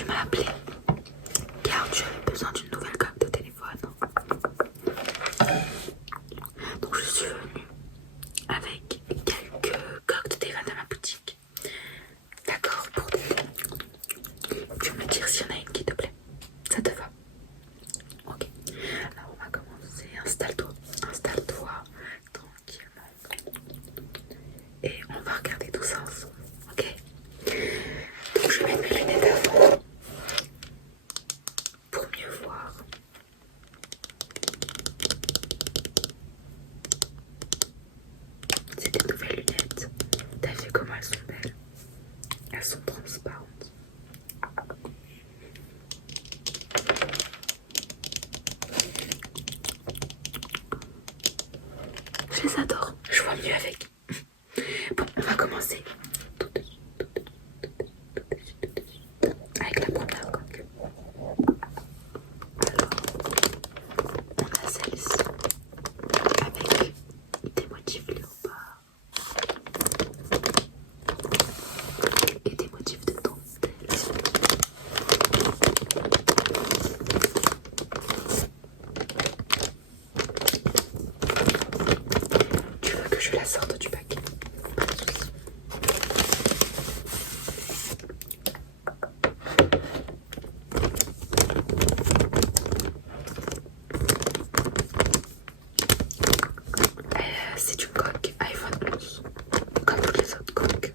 tu m'as appelé car tu avais besoin d'une nouvelle coque de téléphone. Donc je suis venue avec quelques coques de téléphone à ma boutique. D'accord, pour t'aider. Tu me dire s'il y en a une qui te plaît. Ça te va? Ok. Alors on va commencer. Installe-toi tranquillement. Et on va regarder tout ça ensemble. Ok. Donc je vais mettre mes lunettes avant pour mieux voir. C'est des nouvelles lunettes. T'as vu comment elles sont belles? Elles sont transparentes. Je les adore. Je vois mieux avec. Bon, on va commencer tout de suite, avec la première coque. Alors, on a celle-ci avec des motifs léopard et des motifs de dentelle. Tu veux que je la sorte du paquet? Pas de soucis. C'est une coque iPhone 11, comme toutes les autres coques.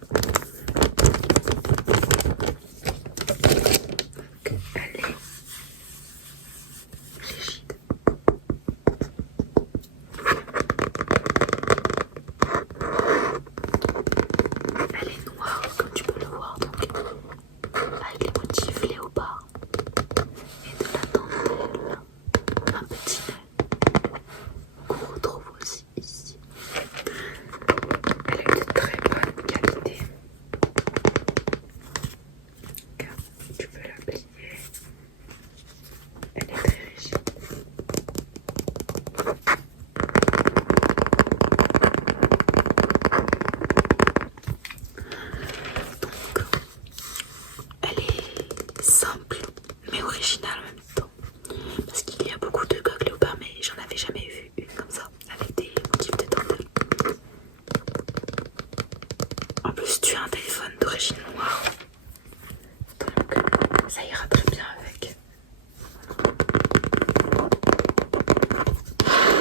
Elle est rigide. Elle est noire, comme tu peux le voir, donc avec les motifs léopard et de la dentelle, un petit nez qu'on retrouve aussi ici. Elle est de très bonne qualité. Car tu peux la plier. Elle est très rigide. Donc, elle est simple mais originale en même temps. Parce qu'il y a beaucoup de coques léopard, mais j'en avais jamais vu une comme ça, avec des motifs de dentelle. En plus, tu as un téléphone d'origine noire, donc ça ira très bien avec.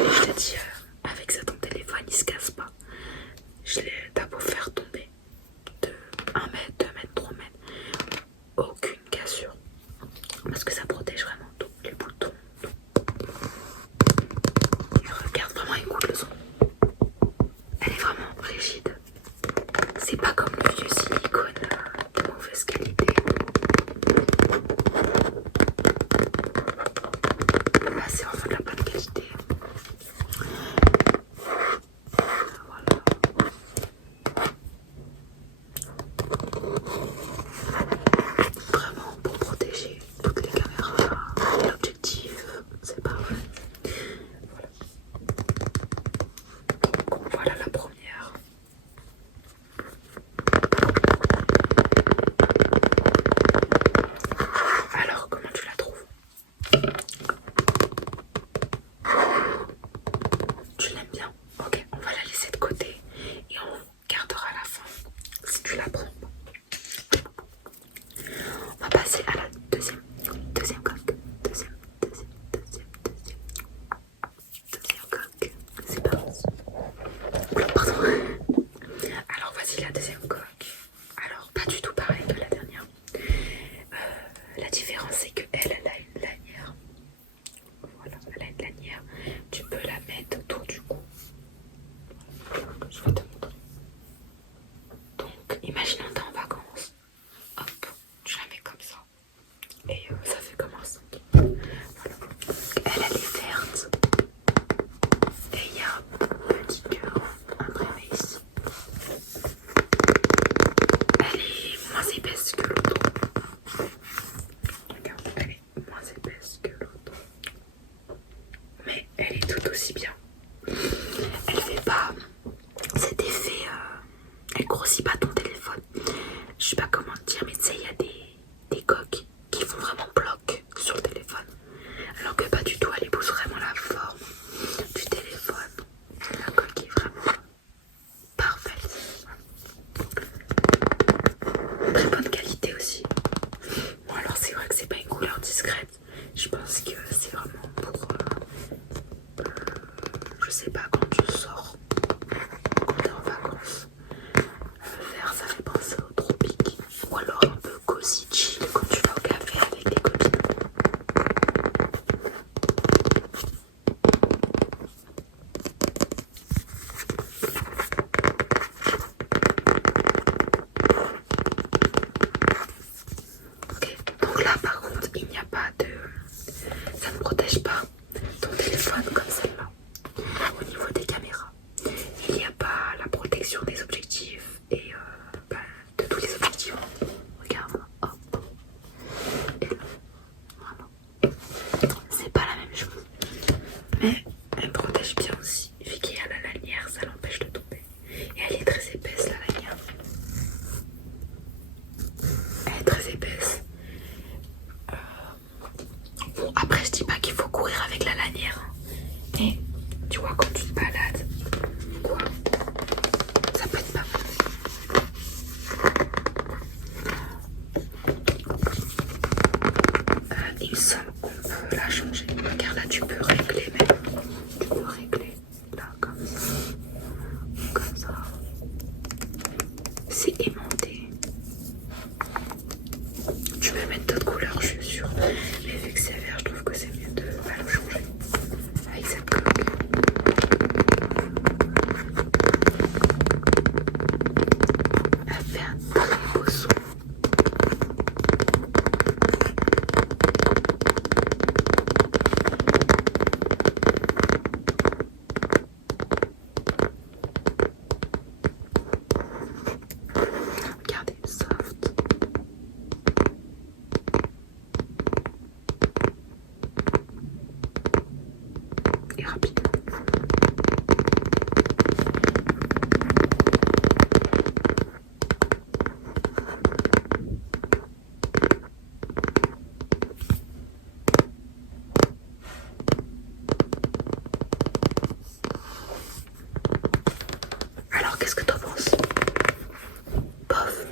Et je te dis, avec ça, ton téléphone il se casse pas. T'as beau faire tomber de 1 mètre, 2 mètres, 3 mètres, aucune cassure. Parce que ça protège vraiment tout, les boutons, tout. Et regarde, vraiment écoute le son. Elle est vraiment rigide. C'est pas comme le vieux silicone de mauvaise qualité. Là c'est vraiment de la bonne qualité. Voilà. Vraiment pour protéger toutes les caméras, l'objectif, c'est parfait. Voilà. Voilà la première. Alors, comment tu la trouves? Tu l'aimes bien? Ok, on va la laisser de côté et on gardera à la fin si tu la prends. On va passer à la deuxième coque. Deuxième coque. C'est parti. Oula, pardon. Alors voici la deuxième coque. Alors pas du tout pareil que la dernière. La différence c'est que elle a une lanière. Voilà, elle a une lanière. Tu peux la mettre autour du cou. Je vais te montrer. Donc imaginons t'es en vacances. Hop, tu la mets comme ça. Et ça fait comme un sac. Voilà. Elle est verte. Et il y a un petit cœur imprimé ici. Elle est moins épaisse que l'autre. Regarde, elle est moins épaisse que l'autre. Mais elle est tout aussi bien. Elle fait pas cet effet. Elle grossit pas ton téléphone. Je sais pas comment te dire, mais tu sais, il y a des coques qui font vraiment bloc sur le téléphone. Alors que pas du tout, elle épouse vraiment la forme du téléphone. La coque est vraiment parfaite. Très bonne qualité aussi. Bon alors c'est vrai que c'est pas une couleur discrète. Je pense que c'est vraiment pour... je sais pas, quand tu sors, quand t'es en vacances. Vert ça fait penser au tropique. Ou alors un peu cosy chill quand tu vas au café avec des copines. Ok, donc là par contre il n'y a pas de... ça ne protège pas ton téléphone comme celle-là. Au niveau des caméras, il n'y a pas la protection des objectifs et de tous les objectifs. Regarde, hop, et là, voilà. C'est pas la même chose, mais elle protège bien aussi. Vu qu'il y a la lanière, ça l'empêche de tomber. Et elle est très épaisse la lanière. Elle est très épaisse. Bon, après je dis pas qu'il faut courir avec la lanière, hein. Mais tu vois quand tu te balades, quoi, ça peut être pas mal. Il me semble qu'on peut la changer. Regarde là, tu peux régler même. Tu peux régler là comme ça. Comme ça. C'est aimanté. Tu peux mettre d'autres couleurs, je suis sûre. Mais vu que c'est vert, je trouve que c'est mieux de le changer. Avec cette coque. Elle fait un très beau son. Regardez, soft. Et rapide. Alors qu'est-ce que t'en penses? Bof.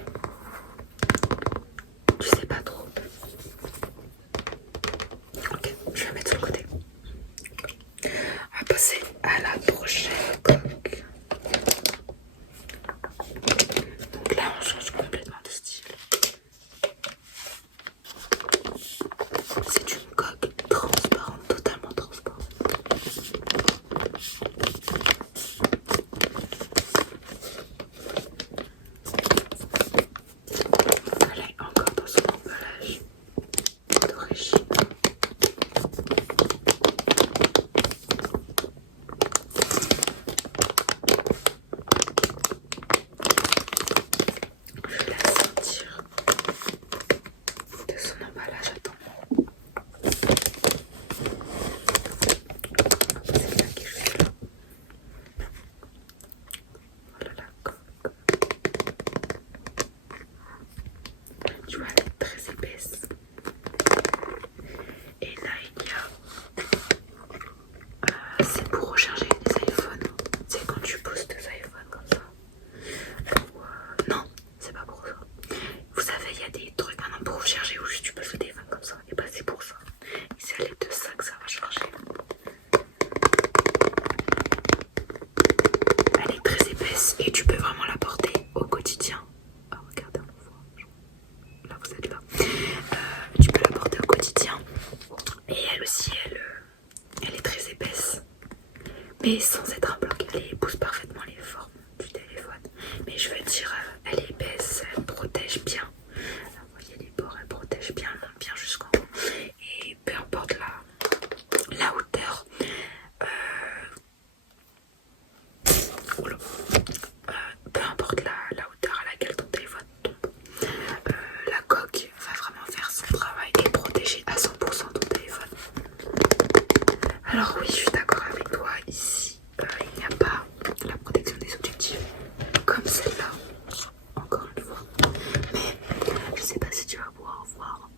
Tu sais pas trop. Ok, je vais la mettre sur le côté. On va passer à la prochaine coque. Donc là on change complètement de style. C'est une coque transparente, totalement transparente. Elle est encore dans son emballage d'origine. Je vais la sortir de son emballage. Attends. C'est là que je suis là. Voilà la coque. Tu vois, elle est très épaisse. Et là, il y a... c'est pour recharger les iPhones. C'est quand tu poses tes iPhones comme ça. Non, c'est pas pour ça. Vous savez, il y a des trucs maintenant pour recharger où juste tu poses le téléphone comme ça. Et bah c'est pour ça. Et c'est à l'aide de ça que ça va charger. Elle est très épaisse et tu peux vraiment la porter au quotidien. Ah, regardez, on voit. Là, vous êtes là. Tu peux la porter au quotidien. Et elle aussi, elle est très épaisse. Mais sans être un bloc, elle épouse parfaitement les formes du téléphone. Mais je veux dire, elle est épaisse, elle protège bien. Vous voyez les bords, elle protège bien, elle monte bien jusqu'en haut. Et peu importe la hauteur, peu importe la hauteur à laquelle ton téléphone tombe, la coque va vraiment faire son travail et protéger à 100% ton téléphone. Alors oui, je suis d'accord avec toi, ici il n'y a pas la protection des objectifs comme celle-là, encore une fois. Mais je sais pas si tu vas pouvoir voir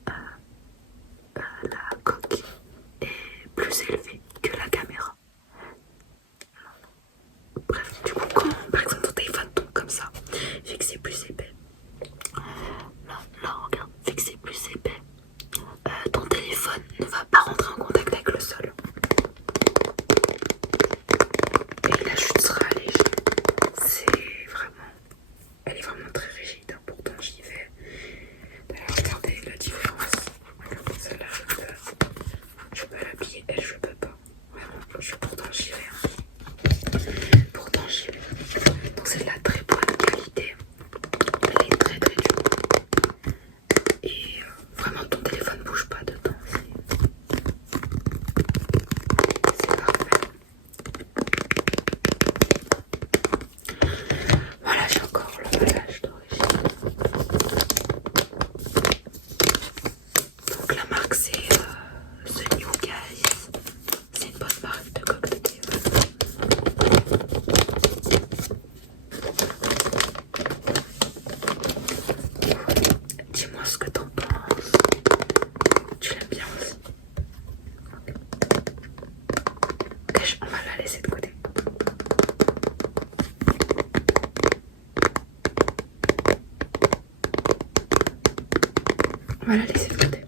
On va la laisser de côté.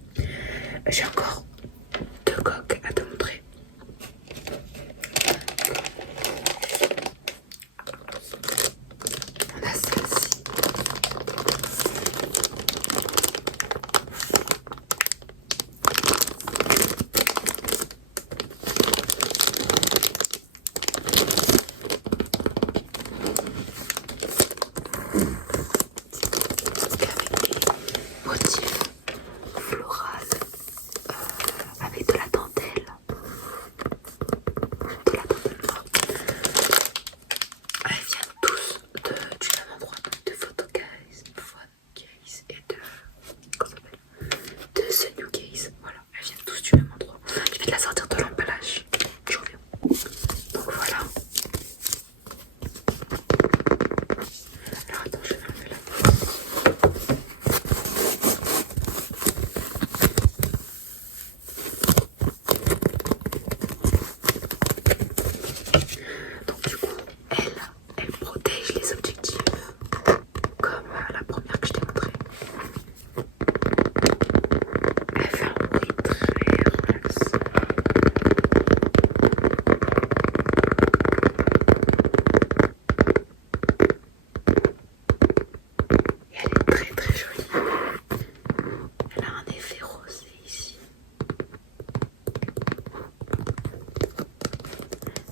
J'ai encore 2 coques à te montrer. On a celle-ci. Motif floral avec de la dentelle noire. Elles viennent tous du même endroit, donc de Photocase, Phone Case et de comment ça s'appelle, de The New Case. Voilà, elles viennent tous du même endroit. Je vais te la sortir de l'emballage. Je reviens. Donc voilà. Alors attends, je vais enlever la donc du coup, elle protège les objectifs comme la première que je t'ai montrée. Elle fait un bruit très relaxant. Et elle est très très jolie. Elle a un effet rosé ici.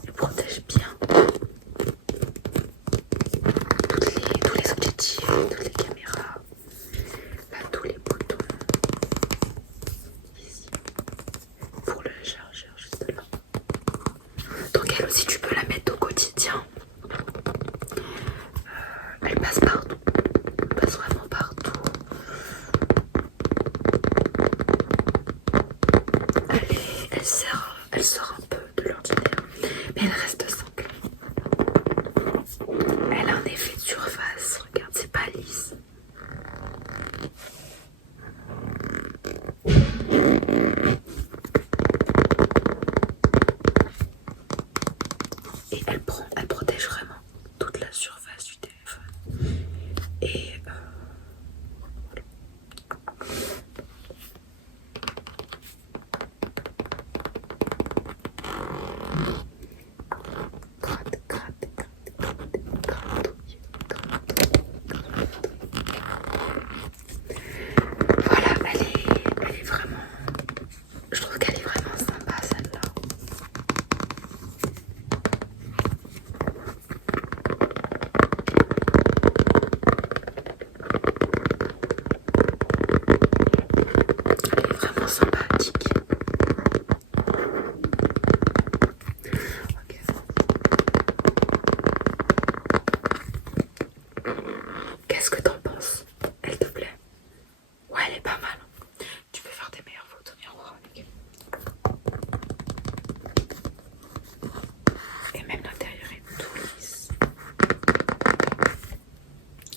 Elle protège bien tous les objectifs, toutes les caméras, là, tous les boutons ici pour le chargeur juste là. Donc elle aussi tu peux la mettre au quotidien. Elle passe partout, elle passe vraiment partout. Elle sort un peu de l'ordinaire, mais elle reste simple. Elle a un effet de surface, regarde, c'est pas lisse. Et elle protège vraiment toute la surface du téléphone. Et voilà, elle est vraiment, je trouve qu'elle est vraiment sympa celle-là. Elle est vraiment sympathique. Ok. Qu'est-ce que t'en penses? Elle te plaît? Ouais, elle est pas mal. Tu peux faire des meilleures photos miroir avec. Et même l'intérieur est tout lisse.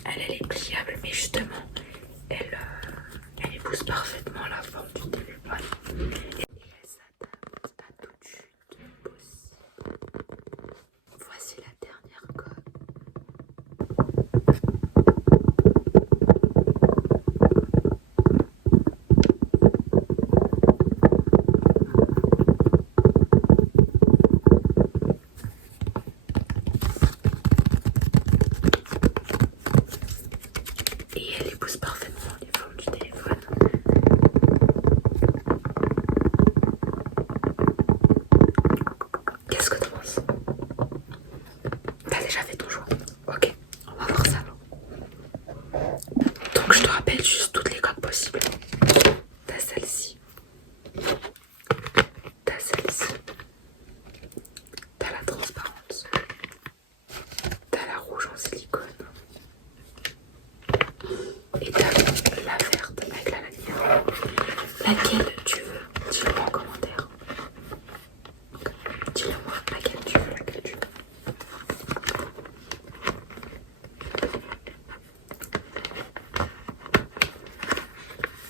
Elle est pliable, mais justement, elle épouse parfaitement la forme du téléphone. Et elle s'adapte à toute chute possible. Voici la dernière coque. Et elle épouse parfaitement les formes du téléphone. Qu'est-ce que tu penses? T'as déjà fait ton choix? Ok, on va voir ça alors. Donc je te rappelle juste toutes les coques possibles. T'as celle-ci. T'as celle-ci. T'as la transparente. T'as la rouge en silicone. Et t'as la verte avec la lanière. Laquelle tu veux? Dis-le en commentaire. Dis-le moi laquelle tu veux, laquelle tu veux.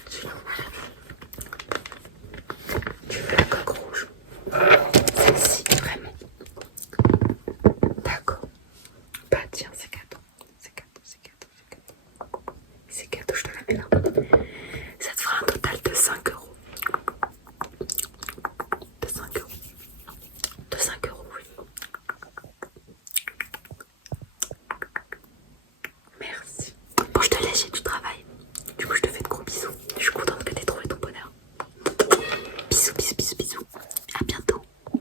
Dis-le moi. Tu veux la coque rouge? Celle-ci, vraiment. D'accord. Bah tiens, c'est cadeau. C'est cadeau, c'est cadeau, c'est cadeau. C'est cadeau, je te la mets là.